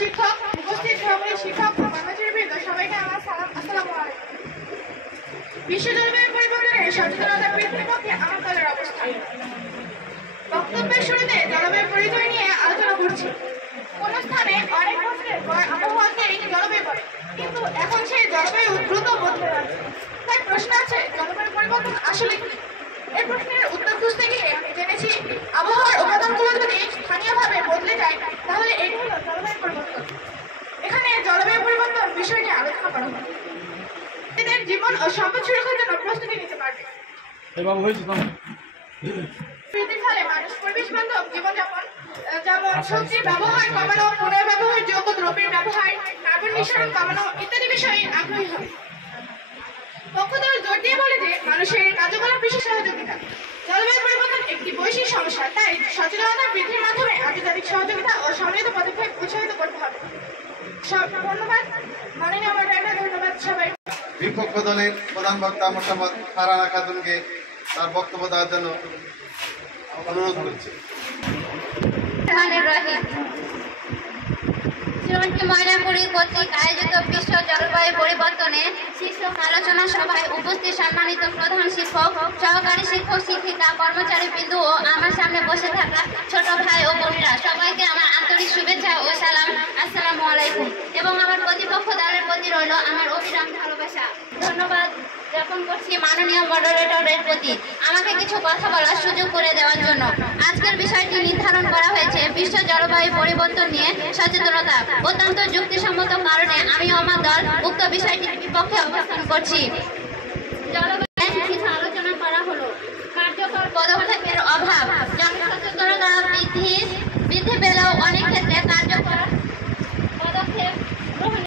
শিক্ষক, উপস্থিত সহকারী শিক্ষক, কর্মচারীবৃন্দ, সবাইকে আমার সালাম। আসসালামু আলাইকুম। বিশ্ব জলবায়ু পরিবর্তনের সচেতনতা বৃদ্ধির পক্ষে আমার দলের অবস্থান। বক্তব্যের শুরুতে জলবায়ু পরিচয় নিয়ে আলোচনা করছি। কোন স্থানে অনেক বছরের পর আবহাওয়াকেই জলবায়ু বলে, কিন্তু এখন সেই জলবায়ু দ্রুত বদলে যাচ্ছে। তাই প্রশ্ন আছে, জলবায়ু পরিবর্তন আসলে কি? এই প্রশ্নের উত্তর খুঁজতে গিয়ে আমি জেনেছি, আবহাওয়ার উপাদানগুলো যদি স্থানীয়ভাবে বদলে যায় তাহলে এটি হলো জলবায়ু পরিবর্তন। এখানে জলবায়ু পরিবর্তন বিষয় নিয়ে আলোচনা করা হয়। এদের জীবন ও সম্পদ সুরক্ষার জন্য প্রস্তুতি নিতে পারবে। বৃদ্ধির ফলে মানুষ পরিবেশ বান্ধব জীবনযাপন, যেমন সবজির ব্যবহার কমানো, পুনর্ব্যবহারযোগ্য দ্রব্যের ব্যবহার, কার্বন নিঃসরণ কমানো ইত্যাদি বিষয়ে আগ্রহী হবে। পক্ষদল জোর দিয়ে বলে যে মানুষের কার্যকলাপ বিশেষ সহযোগিতা। জলবায়ু পরিবর্তন একটি বৈশ্বিক সমস্যা, তাই সচেতনতা বৃদ্ধির মাধ্যমে আন্তর্জাতিক সহযোগিতা ও সম্মিলিত পদক্ষেপ উৎসাহিত করতে হবে। ধন্যবাদ মাননীয় আমার ব্যাপারে, ধন্যবাদ সবাই। বিপক্ষ দলের প্রধান বক্তা মোসাম্মদ ফারহানা খাতুনকে তার বক্তব্য দেওয়ার জন্য অনুরোধ করছি। ময়নাপুরী কর্তৃক আয়োজিত বিশ্ব জলবায়ু পরিবর্তনে শীর্ষক আলোচনা সভায় উপস্থিত সম্মানিত প্রধান শিক্ষক, সহকারী শিক্ষক, শিক্ষিকা, কর্মচারীবৃন্দ ও আমার সামনে বসে থাকা ছোট ভাই ও বোনেরা, সবাইকে আমার আন্তরিক শুভেচ্ছা ও সালাম। আসসালামু আলাইকুম। এবং আমার প্রতিপক্ষ দলের প্রতি রইল আমার অবিরাম ভালোবাসা। ধন্যবাদ জ্ঞাপন করছি মাননীয় মডারেটরের প্রতি আমাকে কিছু কথা বলার সুযোগ করে দেওয়ার জন্য। আজকের বিষয়টি নির্ধারণ করা হয়েছে বিশ্ব জলবায়ু পরিবর্তন নিয়ে সচেতনতা। অত্যন্ত যুক্তিসম্মত কারণে আমি আমার দল উক্ত বিষয়টির বিপক্ষে অবস্থান করছি।